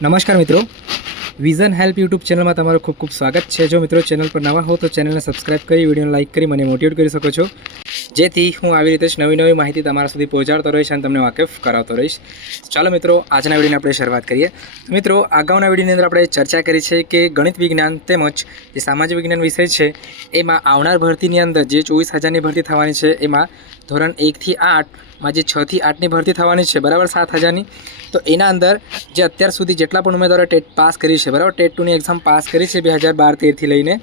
નમસ્કાર મિત્રો, vision help YouTube ચેનલમાં તમારું ખૂબ ખૂબ સ્વાગત છે। જો મિત્રો ચેનલ પર નવા હો તો ચેનલને સબસ્ક્રાઇબ કરી વિડીયોને લાઇક કરી મને મોટિવેટ કરી શકો છો, જેથી હું આવી રીતે જ નવી માહિતી તમારા સુધી પહોંચાડતો રહીશ અને તમને વાકેફ કરાવતો રહીશ। ચાલો મિત્રો, આજના વિડીયોની આપણે શરૂઆત કરીએ। તો મિત્રો, અગાઉના વિડીયોની અંદર આપણે ચર્ચા કરી છે કે ગણિત વિજ્ઞાન તેમજ જે સામાજિક વિજ્ઞાન વિષય છે એમાં આવનાર ભરતીની અંદર જે 24,000ની ભરતી થવાની છે એમાં ધોરણ 1 થી 8માં જે 6 થી 8ની ભરતી થવાની છે, બરાબર, 7,000ની। તો એના અંદર જે અત્યાર સુધી જેટલા પણ ઉમેદવારો ટેટ પાસ કરી છે, બરાબર, ટેટ 2ની એક્ઝામ પાસ કરી છે 2012-13થી લઈને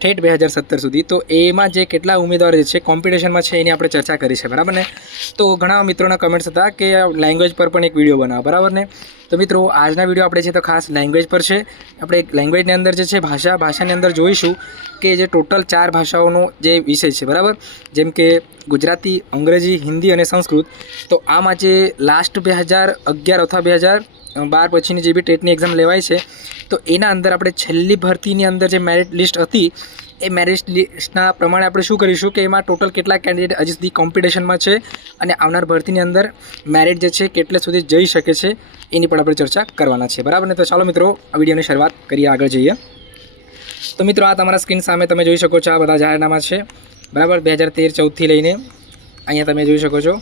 ઠેઠ 2017 સુધી, તો એમાં જે કેટલા ઉમેદવારો જે છે કોમ્પિટિશનમાં છે એની આપણે ચર્ચા કરી છે, બરાબર ને। તો ઘણા મિત્રોના કમેન્ટ્સ હતા કે લેંગ્વેજ પર પણ એક વિડીયો બનાવો, બરાબર ને। તો મિત્રો, આજના વિડીયો આપણે છે તો ખાસ લેંગ્વેજ પર છે। આપણે લેંગ્વેજની અંદર જે છે ભાષાની અંદર જોઈશું કે જે ટોટલ 4 ભાષાઓનો જે વિષય છે, બરાબર, જેમ કે ગુજરાતી, અંગ્રેજી, હિન્દી અને સંસ્કૃત। તો આમાં જે લાસ્ટ 2011 અથવા 2012 પછીની જે બી ટેટની એક્ઝામ લેવાય છે, તો એના અંદર આપણે છેલ્લી ભરતીની અંદર જે મેરિટ લિસ્ટ હતી એ મેરિટ લિસ્ટના પ્રમાણે આપણે શું કરીશું કે એમાં ટોટલ કેટલા કેન્ડિડેટ હજી સુધી કોમ્પિટિશનમાં છે અને આવનાર ભરતીની અંદર મેરિટ જે છે કેટલે સુધી જઈ શકે છે એની પણ આપણે ચર્ચા કરવાના છે, બરાબર ને। તો ચાલો મિત્રો, આ વિડીયોની શરૂઆત કરીએ, આગળ જઈએ। તો મિત્રો, આ તમારા સ્ક્રીન સામે તમે જોઈ શકો છો, આ બધા જાહેરનામા છે, બરાબર, 2013-14થી લઈને અહીંયા તમે જોઈ શકો છો।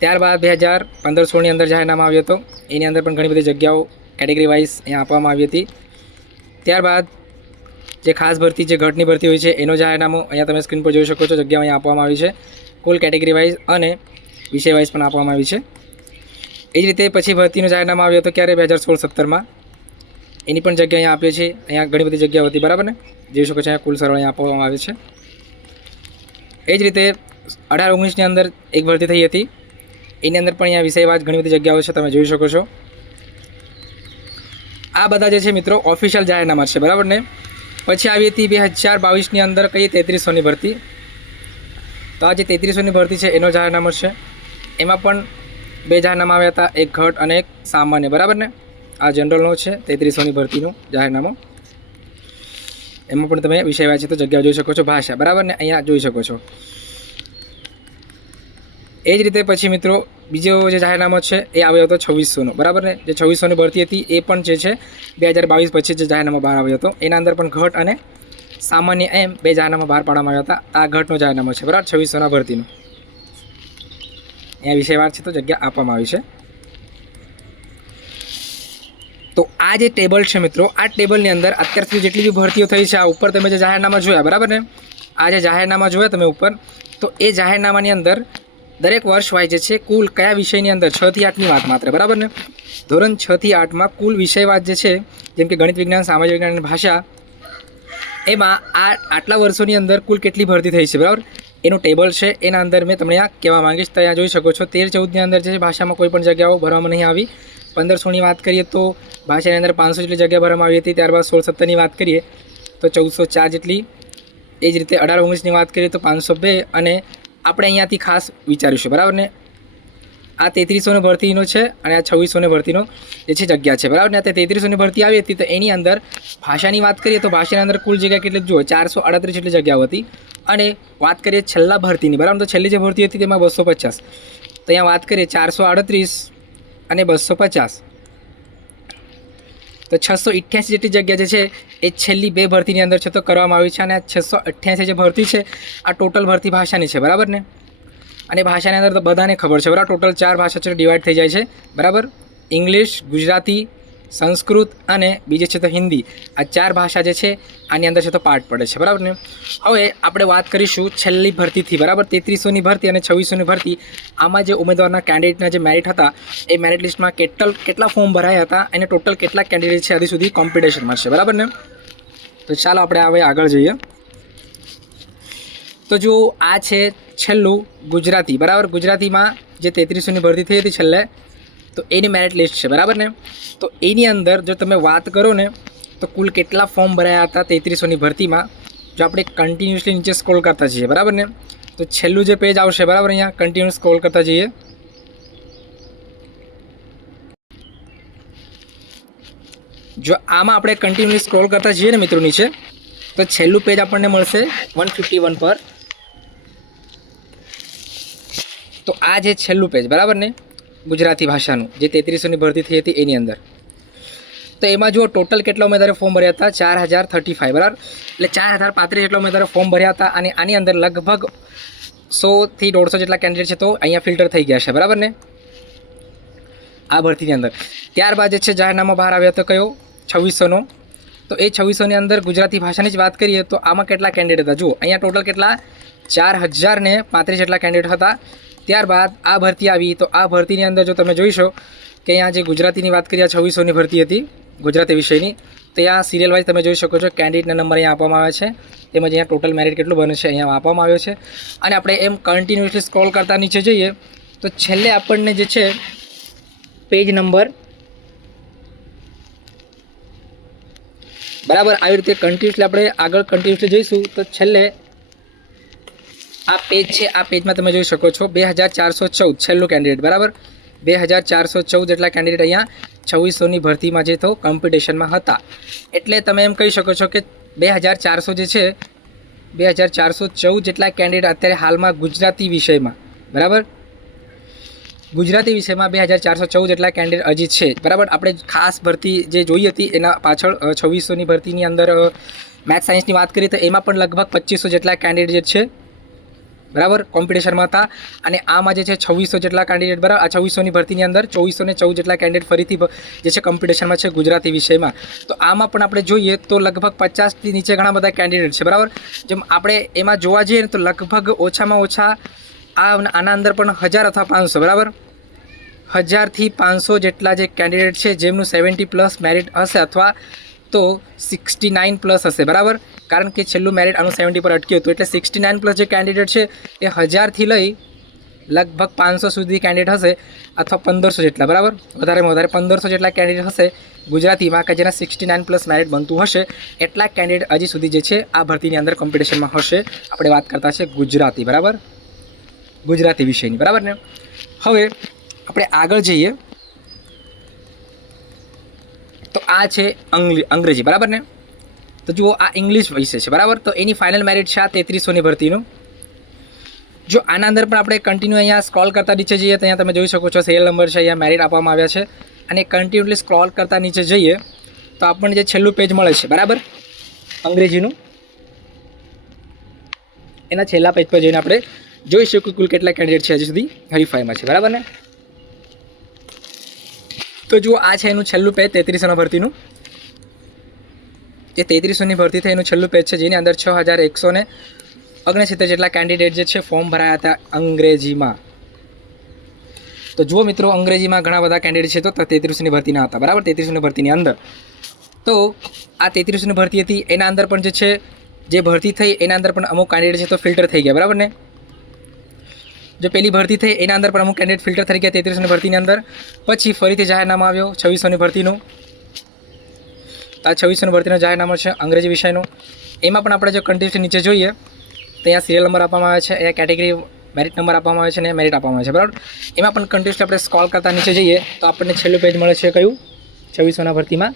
ત્યારબાદ 2015-16ની અંદર જાહેરનામા આવ્યો હતો, એની અંદર પણ ઘણી બધી જગ્યાઓ કેટેગરી વાઇઝ અહીંયા આપવામાં આવી હતી। ત્યારબાદ જે ખાસ ભરતી, જે ઘટની ભરતી હોય છે એનો જાહેરનામું અહીંયા તમે સ્ક્રીન પર જોઈ શકો છો, જગ્યાઓ અહીંયા આપવામાં આવી છે, કુલ કેટેગરી વાઇઝ અને વિષય વાઇઝ પણ આપવામાં આવી છે। એ જ રીતે પછી ભરતીનો જાહેરનામા આવ્યો હતો ક્યારે, 2016-17માં, એની પણ જગ્યા અહીંયા આપી છે, અહીંયા ઘણી બધી જગ્યાઓ હતી, બરાબર ને, જોઈ શકો છો, અહીંયા કુલ સરળ અહીંયા આપવામાં આવે છે। એ જ રીતે 18-19ની અંદર એક ભરતી થઈ હતી, એની અંદર પણ અહીંયા વિષય વાઇઝ ઘણી બધી જગ્યાઓ છે, તમે જોઈ શકો છો। આ બધા જે છે મિત્રો ઓફિશિયલ જાહેરનામા છે, બરાબર ને। પછી આવી હતી 2022ની અંદર કઈ 3300ની ભરતી। તો આ જે 3300ની ભરતી છે એનો જાહેરનામો છે, એમાં પણ 2 જાહેરનામા આવ્યા હતા, એક ઘટ અને એક સામાન્ય, બરાબર ને। આ જનરલનો છે 3300ની ભરતીનું જાહેરનામું, એમાં પણ તમે વિષય વાંચી તો જગ્યા જોઈ શકો છો, ભાષા, બરાબર ને, અહીંયા જોઈ શકો છો। એ જ રીતે પછી મિત્રો બીજો જે જાહેરનામો છે એ આવ્યો હતો 2600નો, બરાબર ને। જે 2600ની ભરતી હતી એ પણ જે છે 2022 પછી જે જાહેરનામા બહાર આવ્યો હતો, એના અંદર પણ ઘટ અને સામાન્ય એમ 2 જાહેરનામા બહાર પાડવામાં આવ્યા હતા। આ ઘટનો જાહેરનામો છે, બરાબર, 2600ના ભરતીનો, અહીંયા વિષયવાર છે તો જગ્યા આપવામાં આવી છે। તો આ જે ટેબલ છે મિત્રો, આ ટેબલની અંદર અત્યાર સુધી જેટલી બી ભરતીઓ થઈ છે, આ ઉપર તમે જે જાહેરનામા જોયા, બરાબર ને, આ જે જાહેરનામા જોયા તમે ઉપર, તો એ જાહેરનામાની અંદર દરેક વર્ષ વાઇઝ જે છે કુલ કયા વિષયની અંદર 6 થી 8ની વાત માત્ર, બરાબર ને, ધોરણ 6 થી 8માં કુલ વિષય વાત જે છે, જેમ કે ગણિત વિજ્ઞાન, સામાજિક વિજ્ઞાન અને ભાષા, એમાં આટલા વર્ષોની અંદર કુલ કેટલી ભરતી થઈ છે, બરાબર, એનું ટેબલ છે, એના અંદર મેં તમને આ કહેવા માંગીશ। તો અહીંયા જોઈ શકો છો 13-14ની અંદર જે ભાષામાં કોઈ પણ જગ્યાઓ ભરવામાં નહીં આવી। 15-16ની વાત કરીએ તો ભાષાની અંદર 500 જેટલી જગ્યા ભરવામાં આવી હતી। ત્યારબાદ 16-17ની વાત કરીએ તો 1404 જેટલી। એ જ રીતે 18-19ની વાત કરીએ તો 502, અને આપણે અહીંયાથી ખાસ વિચારીશું, બરાબર ને, આ 3300ની ભરતીનો છે અને આ 2600ની ભરતીનો જે છે જગ્યા છે, બરાબર ને। આ 3300ની ભરતી આવી હતી, તો એની અંદર ભાષાની વાત કરીએ તો ભાષાની અંદર કુલ જગ્યા કેટલી જુઓ, 438 જેટલી જગ્યાઓ હતી। અને વાત કરીએ છેલ્લા ભરતીની, બરાબર, તો છેલ્લી જે ભરતી હતી તેમાં 250, તો અહીંયા વાત કરીએ 438 અને 250, તો 688 જેટલી જગ્યા જે છે એ છેલ્લી 2 ભરતીની અંદર છે તો કરવામાં આવી છે। અને આ 688 જે ભરતી છે આ ટોટલ ભરતી ભાષાની છે, બરાબર ને। અને ભાષાની અંદર તો બધાને ખબર છે, બરાબર, ટોટલ 4 ભાષા છે ડિવાઈડ થઈ જાય છે, બરાબર, ઇંગ્લિશ, ગુજરાતી, સંસ્કૃત અને બીજી છે તો હિન્દી। આ 4 ભાષા જે છે આની અંદર છે તો પાર્ટ પડે છે, બરાબર ને। હવે આપણે વાત કરીશું છેલ્લી ભરતીથી, બરાબર, 3300ની ભરતી અને 2600ની ભરતી, આમાં જે ઉમેદવારના કેન્ડિડેટના જે મેરિટ હતા એ મેરિટ લિસ્ટમાં કેટલા ફોર્મ ભરાયા હતા અને ટોટલ કેટલા કેન્ડિડેટ છે હજી સુધી કોમ્પિટિશનમાં છે, બરાબર ને। તો ચાલો આપણે હવે આગળ જઈએ। તો જો આ છે છેલ્લું ગુજરાતી, બરાબર, ગુજરાતીમાં જે 3300ની ભરતી થઈ હતી છેલ્લે, તો એની મેરિટ લિસ્ટ છે, બરાબર ને। તો એની અંદર જો તમે વાત કરો ને તો કુલ કેટલા ફોર્મ ભરાયા હતા 3300ની ભરતીમાં, જો આપણે કન્ટિન્યુઅસલી નીચે સ્ક્રોલ કરતા જઈએ, બરાબર ને, તો છેલ્લું જે પેજ આવશે, બરાબર, અહીંયા કન્ટિન્યુઅસ સ્ક્રોલ કરતા જઈએ, જો આમાં આપણે કન્ટિન્યુઅસલી સ્ક્રોલ કરતા જઈએ ને મિત્રો નીચે, તો છેલ્લું પેજ આપણને મળશે 151 પર। તો આ જે છેલ્લું પેજ, બરાબર ને, ગુજરાતી ભાષાનું જે 3300ની ભરતી થઈ હતી એની અંદર, તો એમાં જુઓ ટોટલ કેટલા ઉમેદવારે ફોર્મ ભર્યા હતા 4035 બરાબર, એટલે 4035 જેટલા ઉમેદવારો ફોર્મ ભર્યા હતા અને આની અંદર લગભગ 100 થી 150 જેટલા કેન્ડિડેટ છે તો અહીંયા ફિલ્ટર થઈ ગયા છે બરાબર ને આ ભરતીની અંદર. ત્યારબાદ જે છે જાહેરનામા બહાર આવ્યો હતો કયો 2600નો, તો એ 2600ની અંદર ગુજરાતી ભાષાની જ વાત કરીએ તો આમાં કેટલા કેન્ડિડેટ હતા જુઓ અહીંયા ટોટલ કેટલા 4035 જેટલા કેન્ડિડેટ હતા. ત્યારબાદ આ ભરતી આવી તો આ ભરતીની અંદર જો તમે જોઈશો કે અહીંયા જે ગુજરાતીની વાત કરીએ 2600ની ભરતી હતી ગુજરાતી વિષયની, તો અહીંયા સિરિયલ વાઇઝ તમે જોઈ શકો છો કેન્ડિડેટના નંબર અહીંયા આપવામાં આવે છે, તેમજ અહીંયા ટોટલ મેરિટ કેટલું બને છે અહીંયા આપવામાં આવ્યો છે. અને આપણે એમ કન્ટિન્યુઅસલી સ્ક્રોલ કરતા નીચે જઈએ તો છેલ્લે આપણને જે છે પેજ નંબર બરાબર આવી રીતે કન્ટિન્યુઅસલી આપણે આગળ કન્ટિન્યુઅસલી જઈશું તો છેલ્લે આ પેજ છે, આ પેજમાં તમે જોઈ શકો છો 2414 છેલ્લું કેન્ડિડેટ બરાબર, 2414 જેટલા કેન્ડિડેટ અહીંયા 2600ની ભરતીમાં જે તો કોમ્પિટિશનમાં હતા. એટલે તમે એમ કહી શકો છો કે 2400 જે છે 2414 જેટલા કેન્ડિડેટ અત્યારે હાલમાં ગુજરાતી વિષયમાં બરાબર, ગુજરાતી વિષયમાં 2414 જેટલા કેન્ડિડેટ હજી છે બરાબર. આપણે ખાસ ભરતી જે જોઈ હતી એના પાછળ 2600ની ભરતીની અંદર મેથ્સ સાયન્સની વાત કરીએ તો એમાં પણ લગભગ 2500 જેટલા કેન્ડિડેટ જે છે બરાબર કોમ્પિટિશનમાં હતા. અને આમાં જે છે 2600 જેટલા કેન્ડિડેટ બરાબર, આ 2600ની ભરતીની અંદર 2414 જેટલા કેન્ડિડેટ ફરીથી જે છે કોમ્પિટિશનમાં છે ગુજરાતી વિષયમાં. તો આમાં પણ આપણે જોઈએ તો લગભગ 50થી નીચે ઘણા બધા કેન્ડિડેટ છે બરાબર. જેમ આપણે એમાં જોવા જઈએ તો લગભગ ઓછામાં ઓછા આના અંદર પણ 1000 અથવા 500 બરાબર, 1000 થી 500 જેટલા જે કેન્ડિડેટ છે જેમનું 70+ મેરિટ હશે અથવા તો 69+ હશે બરાબર, કારણ કે છેલ્લું મેરિટ આનું 70 પર અટક્યું હતું. એટલે 69+ જે કેન્ડિડેટ છે એ 1000થી લઈ લગભગ 500 સુધી કેન્ડિડેટ હશે અથવા 1500 જેટલા બરાબર, વધારેમાં વધારે 1500 જેટલા કેન્ડિડેટ હશે ગુજરાતીમાં કે જેના 69+ મેરિટ બનતું હશે. એટલા કેન્ડિડેટ હજી સુધી જે છે આ ભરતીની અંદર કોમ્પિટિશનમાં હશે. આપણે વાત કરતા છે ગુજરાતી બરાબર, ગુજરાતી વિષયની બરાબર ને. હવે આપણે આગળ જઈએ તો આ છે અંગ્રેજી બરાબર ને. તો જુઓ આ ઇંગ્લિશ વિષય છે બરાબર, તો એની ફાઇનલ મેરિટ છે આ 3300ની ભરતીનું. જો આના અંદર પણ આપણે કન્ટિન્યુ અહીંયા સ્ક્રોલ કરતા નીચે જઈએ તો અહીંયા તમે જોઈ શકો છો સિરિયલ નંબર છે, અહીંયા મેરિટ આપવામાં આવ્યા છે. અને કન્ટિન્યુઅસલી સ્ક્રોલ કરતા નીચે જઈએ તો આપણને જે છેલ્લું પેજ મળે છે બરાબર અંગ્રેજીનું, એના છેલ્લા પેજ પર જઈને આપણે જોઈ શકું કુલ કેટલા કેન્ડિડેટ છે હજી સુધી હરીફાઈમાં છે બરાબર ને. તો જુઓ આ છે એનું છેલ્લું પેજ 3300 ભરતીનું, જે 3300ની ભરતી થઈ એનું છેલ્લું પેજ છે જેની અંદર 6169 જેટલા કેન્ડિડેટ જે છે ફોર્મ ભરાયા હતા અંગ્રેજીમાં. તો જુઓ મિત્રો અંગ્રેજીમાં ઘણા બધા કેન્ડિડેટ છે તો 3300ની ભરતીના હતા બરાબર. 3300ની ભરતીની અંદર તો આ 3300ની ભરતી હતી એના અંદર પણ જે છે જે ભરતી થઈ એના અંદર પણ અમુક કેન્ડિડેટ છે તો ફિલ્ટર થઈ ગયા બરાબર ને. જો પેલી ભરતી થઈ એના અંદર પણ અમુક કેન્ડિડેટ ફિલ્ટર થઈ ગયા 3300ની ભરતીની અંદર. પછી ફરીથી જાહેરનામા આવ્યો 2600ની ભરતીનું, આ 2600ની ભરતીનો જાહેરનામું છે અંગ્રેજી વિષયનું. એમાં પણ આપણે જો કન્ટિન્યુઅસલી નીચે જોઈએ તો અહીંયા સિરિયલ નંબર આપવામાં આવે છે, અહીંયા કેટેગરી મેરિટ નંબર આપવામાં આવે છે અને મેરિટ આપવામાં આવે છે બરાબર. એમાં પણ કન્ટિન્યુઅસલી આપણે સ્ક્રોલ કરતા નીચે જઈએ તો આપણને છેલ્લું પેજ મળે છે કયું 2600ના ભરતીમાં.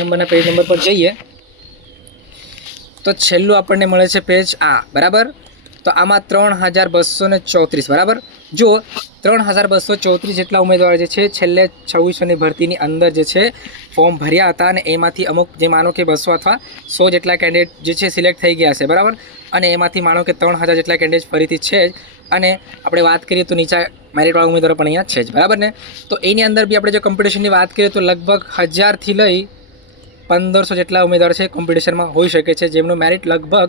નંબરના પેજ નંબર પર જઈએ તો છેલ્લું આપણને મળે છે પેજ આ બરાબર. તો આમાં 3234 બરાબર. જો 3234 જેટલા ઉમેદવાર જે છે છેલ્લે 2600ની ભરતીની અંદર જે છે ફોર્મ ભર્યા હતા અને એમાંથી અમુક જે માનો કે 200 અથવા 100 જેટલા કેન્ડિડેટ જે છે સિલેક્ટ થઈ ગયા છે બરાબર. અને એમાંથી માનો કે 3000 જેટલા કેન્ડિડેટ ફરીથી છે જ. અને આપણે વાત કરીએ તો નીચા મેરિટવાળા ઉમેદવારો પણ અહીંયા છે જ બરાબર ને. તો એની અંદર બી આપણે જો કોમ્પિટિશનની વાત કરીએ તો લગભગ 1000થી લઈ 1500 જેટલા ઉમેદવાર છે કોમ્પિટિશનમાં હોઈ શકે છે જેમનું મેરિટ લગભગ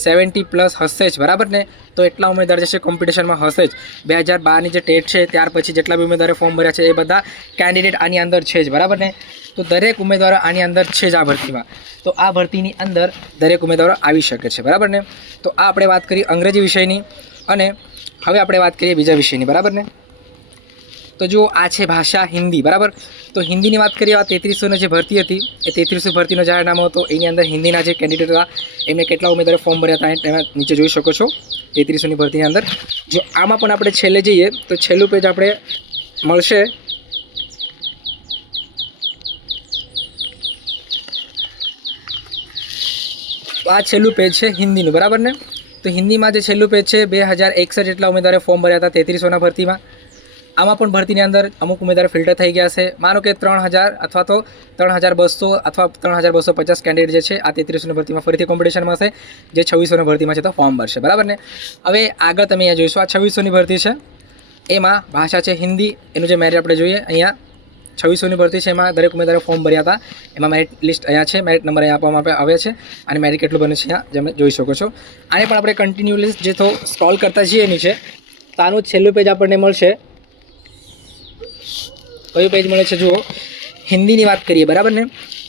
70+ હશે જ બરાબર ને. તો એટલા ઉમેદવાર જે છે કોમ્પિટિશનમાં હશે જ. 2012ની જે ટેટ છે ત્યાર પછી જેટલા બી ઉમેદવારે ફોર્મ ભર્યા છે એ બધા કેન્ડિડેટ આની અંદર છે જ બરાબર ને. તો દરેક ઉમેદવારો આની અંદર છે જ આ ભરતીમાં. તો આ ભરતીની અંદર દરેક ઉમેદવારો આવી શકે છે બરાબર ને. તો આ આપણે વાત કરી અંગ્રેજી વિષયની. અને હવે આપણે વાત કરીએ બીજા વિષયની બરાબર ને. તો જો આ છે ભાષા હિન્દી બરાબર. તો હિન્દીની વાત કરીએ આ 3300ની જે ભરતી હતી એ 3300 ભરતીનો જાહેરનામું હતો. એની અંદર હિન્દીના જે કેન્ડિડેટ હતા એમને કેટલા ઉમેદવારો ફોર્મ ભર્યા હતા એમાં નીચે જોઈ શકો છો 3300ની ભરતીની અંદર. જો આમાં પણ આપણે છેલ્લે જઈએ તો છેલ્લું પેજ આપણે મળશે આ છેલ્લું પેજ છે હિન્દીનું બરાબર ને. તો હિન્દીમાં જે છેલ્લું પેજ છે 2061 જેટલા ઉમેદવારે ફોર્મ ભર્યા હતા 3300ના ભરતીમાં. આમાં પણ ભરતીની અંદર અમુક ઉમેદવાર ફિલ્ટર થઈ ગયા છે. માનો કે 3000 અથવા તો 3200 અથવા 3250 કેન્ડિડેટ જે છે આ 3300ની ભરતીમાં ફરીથી કોમ્પિટિશનમાં હશે, જે 2600ની ભરતીમાં છે તો ફોર્મ ભરશે, બરાબર ને. હવે આગળ તમે અહીંયા જોઈશું, આ 2600ની ભરતી છે, એમાં ભાષા છે હિન્દી. એનું જે મેરિટ આપણે જોઈએ અહીંયા 2600ની ભરતી છે, એમાં દરેક ઉમેદવારે ફોર્મ ભર્યા હતા. એમાં મેરિટ લિસ્ટ અહીંયા છે, મેરિટ નંબર અહીંયા આપવામાં આવે છે અને મેરિટ કેટલું બને છે અહીંયા તમે જોઈ શકો છો. આને પણ આપણે કન્ટિન્યુ લિસ્ટ જે તો સ્ક્રોલ કરતા જઈએ નીચે, તો આનું છેલ્લું પેજ આપણને મળશે. કયું પેજ મળે છે જુઓ, હિન્દીની વાત કરીએ, બરાબર ને.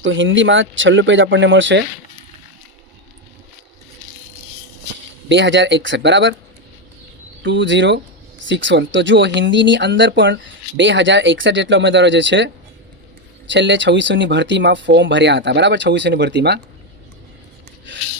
તો હિન્દીમાં છેલ્લું પેજ આપણને મળશે 2061, બરાબર, 2061. તો જુઓ હિન્દીની અંદર પણ 2061 જેટલા ઉમેદવારો જે છે છેલ્લે 2600ની ભરતીમાં ફોર્મ ભર્યા હતા, બરાબર, 2600ની ભરતીમાં.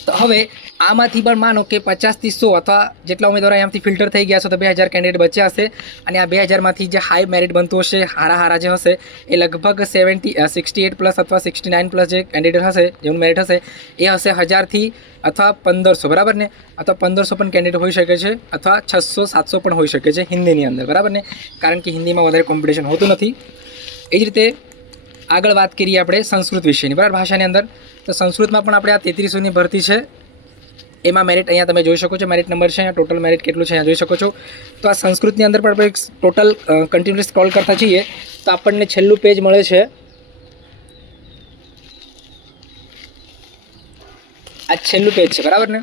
તો હવે આમાંથી પણ માનો કે 50થી 100 અથવા જેટલા ઉમેદવારો અહીંયાથી ફિલ્ટર થઈ ગયા છે, તો 2000 કેન્ડિડેટ બચ્યા હશે. અને આ 2000માંથી જે હાઈ મેરિટ બનતું હશે, હારા જે હશે, એ લગભગ 68 પ્લસ અથવા 69 પ્લસ જે કેન્ડિડેટ હશે, જેનું મેરિટ હશે, એ હશે 1000થી અથવા 1500, બરાબર ને. અથવા 1500 પણ કેન્ડિડેટ હોઈ શકે છે, અથવા 600-700 પણ હોઈ શકે છે હિન્દીની અંદર, બરાબર ને, કારણ કે હિન્દીમાં વધારે કોમ્પિટિશન હોતું નથી. એ જ રીતે આગળ વાત કરીએ આપણે સંસ્કૃત વિષયની, બરાબર, ભાષાની અંદર. તો સંસ્કૃતમાં પણ આપણે આ 3300ની ભરતી છે, એમાં મેરિટ અહીંયા તમે જોઈ શકો છો, મેરિટ નંબર છે, અહીંયા ટોટલ મેરિટ કેટલું છે અહીંયા જોઈ શકો છો. તો આ સંસ્કૃતની અંદર પણ આપણે ટોટલ કન્ટિન્યુઅસ સ્ક્રોલ કરતા જઈએ તો આપણને છેલ્લું પેજ મળે છે, આ છેલ્લું પેજ છે, બરાબર ને.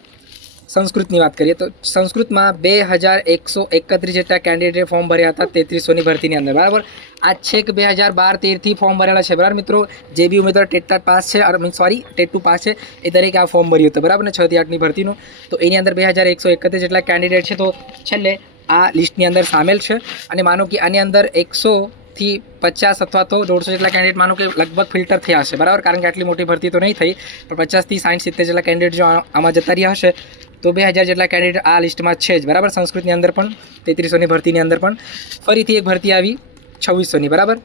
સંસ્કૃતની વાત કરીએ તો સંસ્કૃતમાં 2131 જેટલા કેન્ડિડેટે ફોર્મ ભર્યા હતા 3300ની ભરતીની અંદર, બરાબર. આ છેક 2012-13થી ફોર્મ ભરેલા છે, બરાબર મિત્રો. જે બી ઉમેદવાર ટેટ પાસ છે, ટેટ 2 પાસ છે, એ દરેકે આ ફોર્મ ભર્યું હતું, બરાબર ને, 6 થી 8ની ભરતીનું. તો એની અંદર 2131 જેટલા કેન્ડિડેટ છે, તો છેલ્લે આ લિસ્ટની અંદર સામેલ છે. અને માનો કે આની અંદર 100થી 50 અથવા તો 150 જેટલા કેન્ડિડેટ માનો કે લગભગ ફિલ્ટર થયા હશે, બરાબર, કારણ કે આટલી મોટી ભરતી તો નહીં થઈ, પણ 50થી 60-70 જેટલા કેન્ડિડેટ જો આમાં જતા રહ્યા હશે, તો 2000 જેટલા કેન્ડિડેટ આ લિસ્ટમાં છે જ, બરાબર. સંસ્કૃતની અંદર પણ 3300ની ભરતીની અંદર પણ ફરીથી એક ભરતી આવી 2600ની, બરાબર.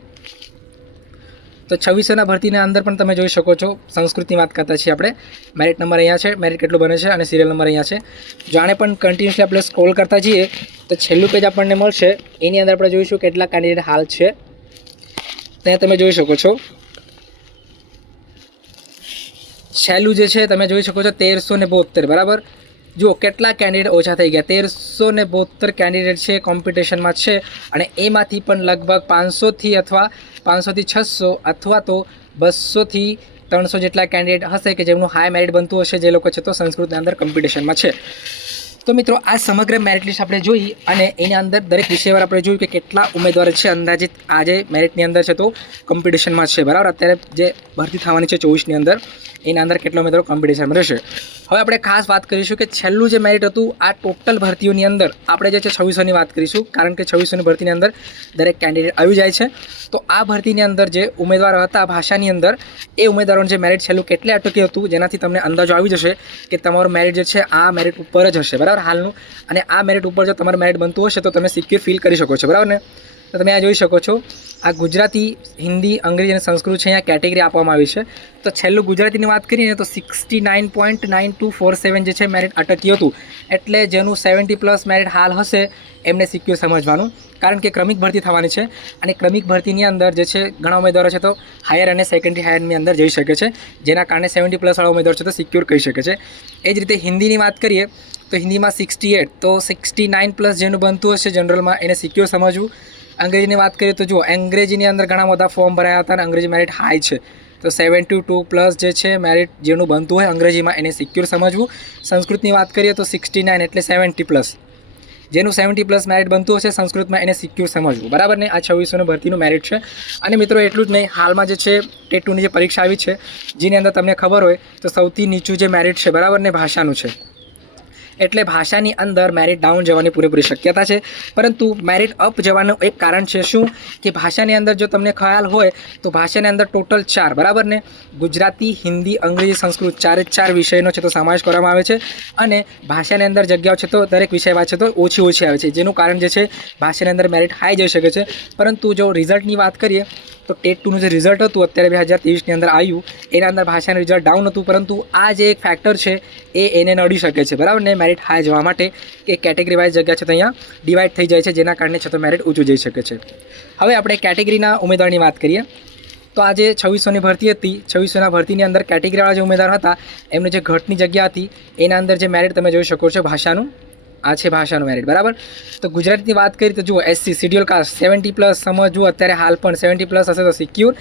તો 2600ના ભરતીના અંદર પણ તમે જોઈ શકો છો, સંસ્કૃતની વાત કરતા છીએ આપણે. મેરિટ નંબર અહીંયા છે, મેરિટ કેટલું બને છે, અને સિરિયલ નંબર અહીંયા છે. જો આને પણ કન્ટિન્યુઅસલી આપણે સ્ક્રોલ કરતા જઈએ તો છેલ્લું પેજ આપણને મળશે, એની અંદર આપણે જોઈશું કેટલા કેન્ડિડેટ હાલ છે, ત્યાં તમે જોઈ શકો છો. છેલ્લું જે છે તમે જોઈ શકો છો 1372, બરાબર. જુઓ કેટલા કેન્ડિડેટ ઓછા થઈ ગયા, 1372 કેન્ડિડેટ છે કોમ્પિટિશનમાં છે. અને એમાંથી પણ લગભગ 500થી અથવા 500થી 600 અથવા તો 200થી 300 જેટલા કેન્ડિડેટ હશે કે જેમનું હાઈ મેરિટ બનતું હશે, જે લોકો છે તો સંસ્કૃતની અંદર કોમ્પિટિશનમાં છે. તો મિત્રો આ સમગ્ર મેરિટ લિસ્ટ આપણે જોઈ અને એની અંદર દરેક વિષયવાર આપણે જોયું કે કેટલા ઉમેદવાર છે અંદાજિત આજે મેરિટની અંદર છે તો કોમ્પિટિશનમાં છે, બરાબર. અત્યારે જે ભરતી થવાની છે 24ની અંદર, એના અંદર કેટલા ઉમેદવારો કોમ્પિટિશનમાં રહેશે. હવે આપણે ખાસ વાત કરીશું કે છેલ્લું જે મેરિટ હતું આ ટોટલ ભરતીઓની અંદર આપણે જે છે 2600ની વાત કરીશું, કારણ કે 2600ની ભરતીની અંદર દરેક કેન્ડિડેટ આવી જાય છે. તો આ ભરતીની અંદર જે ઉમેદવારો હતા ભાષાની અંદર, એ ઉમેદવારોનું જે મેરિટ છેલ્લું કેટલે અટક્યું હતું, જેનાથી તમને અંદાજો આવી જશે કે તમારું મેરિટ જે છે આ મેરિટ ઉપર જ હશે, બરાબર, હાલનું. અને આ મેરિટ ઉપર જો તમારું મેરિટ બનતું હશે તો તમે સિક્યોર ફીલ કરી શકો છો, બરાબર ને. તો તમે આ જોઈ શકો છો, આ ગુજરાતી, હિન્દી, અંગ્રેજી અને સંસ્કૃત છે, અહીંયા કેટેગરી આપવામાં આવી છે. તો છેલ્લું ગુજરાતીની વાત કરીએ તો 69.9247 જે છે મેરિટ અટક્યું હતું. એટલે જેનું 70+ મેરિટ હાલ હશે એમને સિક્યોર સમજવાનું, કારણ કે ક્રમિક ભરતી થવાની છે. અને ક્રમિક ભરતીની અંદર જે છે ઘણા ઉમેદવારો છે તો હાયર અને સેકન્ડરી હાયરની અંદર જઈ શકે છે, જેના કારણે 70+ વાળા ઉમેદવારો છે તો સિક્યોર કહી શકે છે. એ જ રીતે હિન્દીની વાત કરીએ તો હિન્દીમાં 68, તો 69+ જેનું બનતું હશે જનરલમાં એને સિક્યોર સમજવું. અંગ્રેજીની વાત કરીએ તો જુઓ અંગ્રેજીની અંદર ઘણા બધા ફોર્મ ભરાયા હતા અને અંગ્રેજી મેરિટ હાઈ છે, તો 72+ જે છે મેરિટ જેનું બનતું હોય અંગ્રેજીમાં એને સિક્યોર સમજવું. સંસ્કૃતની વાત કરીએ તો 69 એટલે 70+, જેનું 70+ મેરિટ બનતું હશે સંસ્કૃતમાં એને સિક્યોર સમજવું, બરાબર ને. આ 2600ની ભરતીનું મેરિટ છે. અને મિત્રો એટલું જ નહીં, હાલમાં જે છે ટેટ 2ની જે પરીક્ષા આવી છે, જેની અંદર તમને ખબર હોય તો સૌથી નીચું જે મેરિટ છે, બરાબર ને, ભાષાનું છે. એટલે ભાષાની અંદર મેરિટ ડાઉન જવાની પૂરેપૂરી શક્યતા છે, પરંતુ મેરિટ અપ જવાનું એક કારણ છે શું કે ભાષાની અંદર જો તમને ખ્યાલ હોય તો ભાષાની અંદર ટોટલ 4, બરાબર ને, ગુજરાતી, હિન્દી, અંગ્રેજી, સંસ્કૃત 4 વિષયનો છે તો સમાવેશ કરવામાં આવે છે. અને ભાષાની અંદર જગ્યાઓ છે તો દરેક વિષયમાં છે તો ઓછી આવે છે, જેનું કારણ જે છે ભાષાની અંદર મેરિટ હાઈ જઈ શકે છે. પરંતુ જો રિઝલ્ટની વાત કરીએ તો ટેટ 2નું જે રિઝલ્ટ હતું અત્યારે 2023ની અંદર આવ્યું એના અંદર ભાષાનું રિઝલ્ટ ડાઉન હતું, પરંતુ આ જે એક ફેક્ટર છે એને નડી શકે છે, બરાબર ને, મેરિટ હાઈ જવા માટે કે કેટેગરી વાઇઝ જગ્યા છે તો અહીંયા ડિવાઈડ થઈ જાય છે, જેના કારણે છે તો મેરિટ ઊંચું જઈ શકે છે. હવે આપણે કેટેગરીના ઉમેદવારની વાત કરીએ તો આજે 2600ની ભરતી હતી. 2600ના ભરતીની અંદર કેટેગરીવાળા જે ઉમેદવાર હતા એમની જે ઘટની જગ્યા હતી એના અંદર જે મેરિટ તમે જોઈ શકો છો ભાષાનું, આ છે ભાષાનું મેરિટ, બરાબર. તો ગુજરાતની વાત કરીએ તો જુઓ SC શિડ્યુલ કાસ્ટ 70+ સમજવું, અત્યારે હાલ પણ 70+ હશે તો સિક્યોર.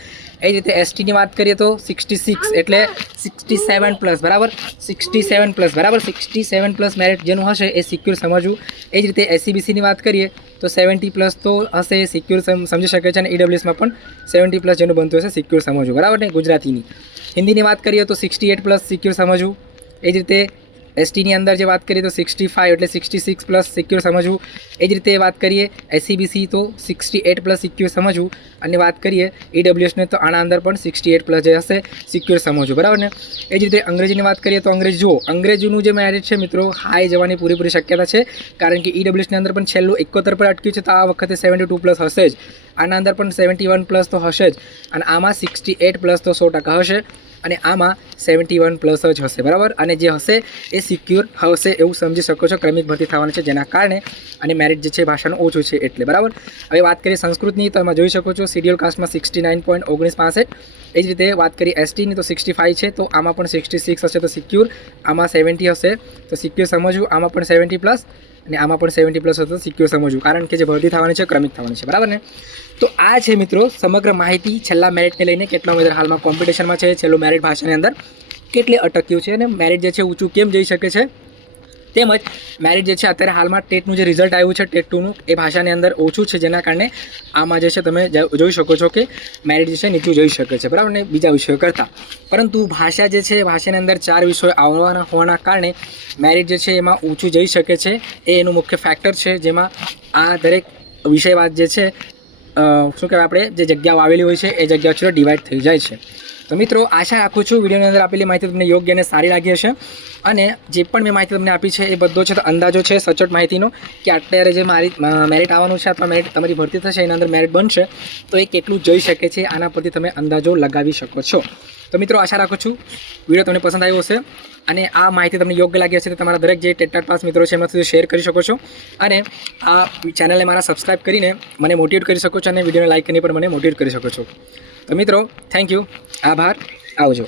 એ જ રીતે STની વાત કરીએ તો 66 એટલે 67+, બરાબર, 67+, બરાબર, 67+ મેરિટ જેનું હશે એ સિક્યોર સમજવું. એ જ રીતે SC/BCની વાત કરીએ તો 70+ તો હશે એ સિક્યોર સમજી શકે છે, અને EWSમાં પણ 70+ જેનું બનતું હશે સિક્યોર સમજવું, બરાબર ને. ગુજરાતીની હિન્દીની વાત કરીએ તો 68+ સિક્યોર સમજવું. એ જ રીતે STની અંદર જે વાત કરીએ તો 65 એટલે 66+ સિક્યોર સમજવું. એ જ રીતે વાત કરીએ SC/BC તો 68+ સિક્યોર સમજવું, અને વાત કરીએ EWSને તો આના અંદર પણ 68+ જે હશે સિક્યોર સમજવું, બરાબર ને. એ જ રીતે અંગ્રેજીની વાત કરીએ તો અંગ્રેજી જુઓ, અંગ્રેજીનું જે મેરિટ છે મિત્રો હાઈ જવાની પૂરેપૂરી શક્યતા છે, કારણ કે EWSની અંદર પણ છેલ્લું 71 પર અટક્યું છે, તો આ વખતે 72+ હશે જ. આના અંદર પણ 71+ તો હશે જ, અને આમાં 68+ તો 100% હશે, અને આમાં 71+ જ હશે, બરાબર. અને જે હશે એ સિક્યોર હશે એવું સમજી શકો છો. ક્રમિક ભરતી થવાની છે જેના કારણે, અને મેરિટ જે છે ભાષાનું ઓછું છે એટલે, બરાબર. હવે વાત કરીએ સંસ્કૃતની તો એમાં જોઈ શકો છો શિડ્યુલ કાસ્ટમાં 69.1965. એ જ રીતે વાત કરીએ STની તો 65 છે, તો આમાં પણ 66 હશે તો સિક્યોર. આમાં 70 હશે તો સિક્યોર સમજવું, આમાં પણ 70+, અને આમાં પણ 70+ હશે તો સિક્યોર સમજવું, કારણ કે જે ભરતી થવાની છે ક્રમિક થવાની છે, બરાબર ને. તો આ છે મિત્રો સમગ્ર માહિતી છેલ્લા મેરિટને લઈને, કેટલા ઉમેદવાર હાલમાં કોમ્પિટિશનમાં છે, છેલ્લું મેરિટ ભાષાની અંદર કેટલે અટક્યું છે, અને મેરિટ જે છે ઊંચું કેમ જઈ શકે છે, તેમજ મેરિટ જે છે અત્યારે હાલમાં ટેટનું જે રિઝલ્ટ આવ્યું છે ટેટ 2નું એ ભાષાની અંદર ઓછું છે, જેના કારણે આમાં જે છે તમે જોઈ શકો છો કે મેરિટ જે છે નીચું જઈ શકે છે, બરાબર ને, બીજા વિષયો કરતાં. પરંતુ ભાષા જે છે ભાષાની અંદર 4 વિષયો આવવાના હોવાના કારણે મેરિટ જે છે એમાં ઊંચું જઈ શકે છે. એ એનું મુખ્ય ફેક્ટર છે, જેમાં આ દરેક વિષયવાદ જે છે શું કહેવાય આપણે જે જગ્યાઓ આવેલી હોય છે એ જગ્યાઓ છે ડિવાઈડ થઈ જાય છે. તો મિત્રો આશા રાખું છું વિડીયોની અંદર આપેલી માહિતી તમને યોગ્ય અને સારી લાગી હશે, અને જે પણ મેં માહિતી તમને આપી છે એ બધો છે તો અંદાજો છે સચોટ માહિતીનો, કે અત્યારે જે મારી મેરિટ આવવાનું છે અથવા મેરિટ તમારી ભરતી થશે એના અંદર મેરિટ બનશે તો એ કેટલું જઈ શકે છે આના પરથી તમે અંદાજો લગાવી શકો છો. તો મિત્રો આશા રાખું છું વિડીયો તમને પસંદ આવ્યો હશે, અને આ માહિતી તમને યોગ્ય લાગી હશે તો તમારા દરેક જે ટેટ પાસ મિત્રો છે એમના સુધી શેર કરી શકો છો, અને આ ચેનલને મારા સબસ્ક્રાઈબ કરીને મને મોટિવેટ કરી શકો છો, અને વિડીયોને લાઈક કરીને પણ મને મોટિવેટ કરી શકો છો. તો મિત્રો થેન્ક યુ, આભાર, આવજો.